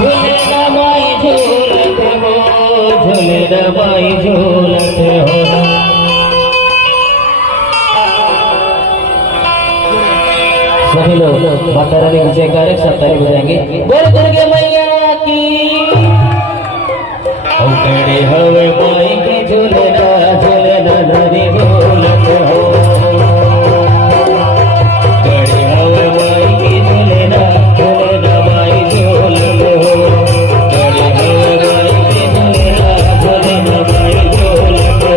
झूले न माई झूलत हो, झूले न माई झूलत हो। सभी लोग माता रानी के जयकारे सप्ताह बजाएंगे। बोल दुर्गे मैया की। कड़े हवे माई के झूलना झूलना नरी बोलत हो। कड़े हवे माई के झूलना झूलना माई झूलत हो। कड़े हवे माई के झूलना झूलना माई झूलत हो।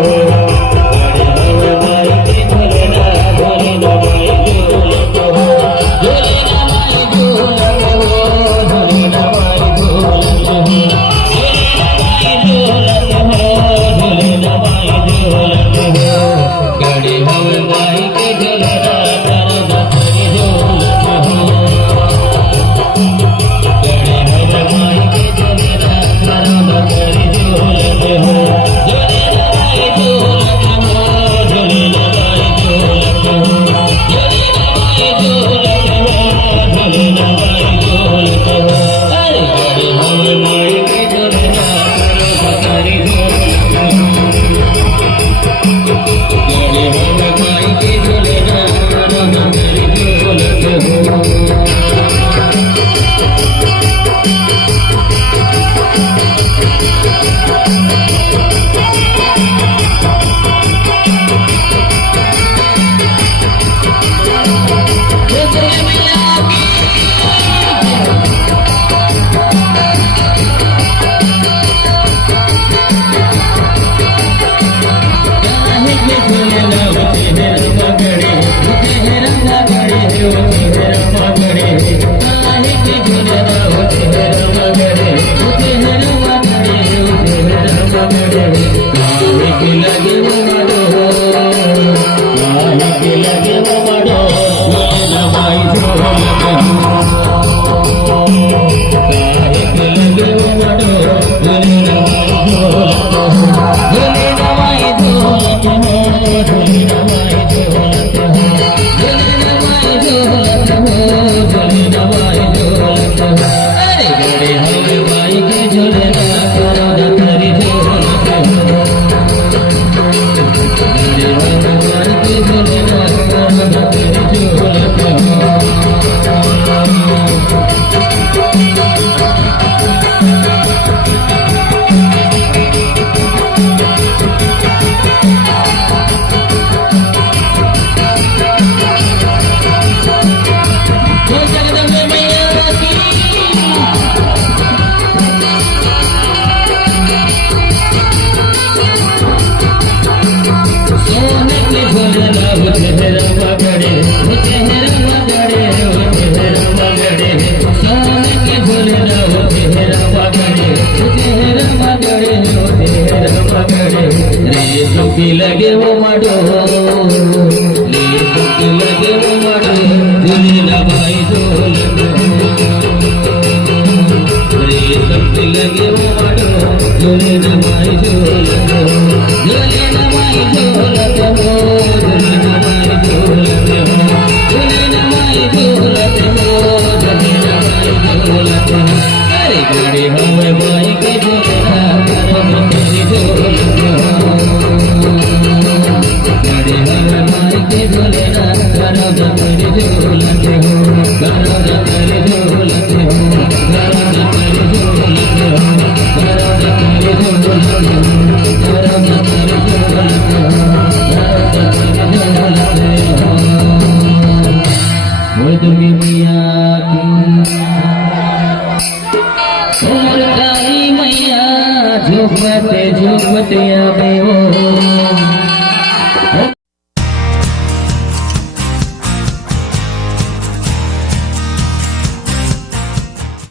कड़े हवे माई के झूलना झूलना माई झूलत हो। झूलना माई झूलत हो, झूलना माई झूलत हो। लगे वो माडो लगे वो माडो झूलना भाई झूलत लगे वो माडो झूलना भाई झूलत झूलना भाई झूलत हो झूलना भाई झूलत हो झूलना भाई झूलत हो झूलना भाई झूलत हो। अरे गड़े हमें भाई के झूलना करो तेरी झूलत हो। गड़े हमें भाई के झूलना करो तेरी झूलत हो।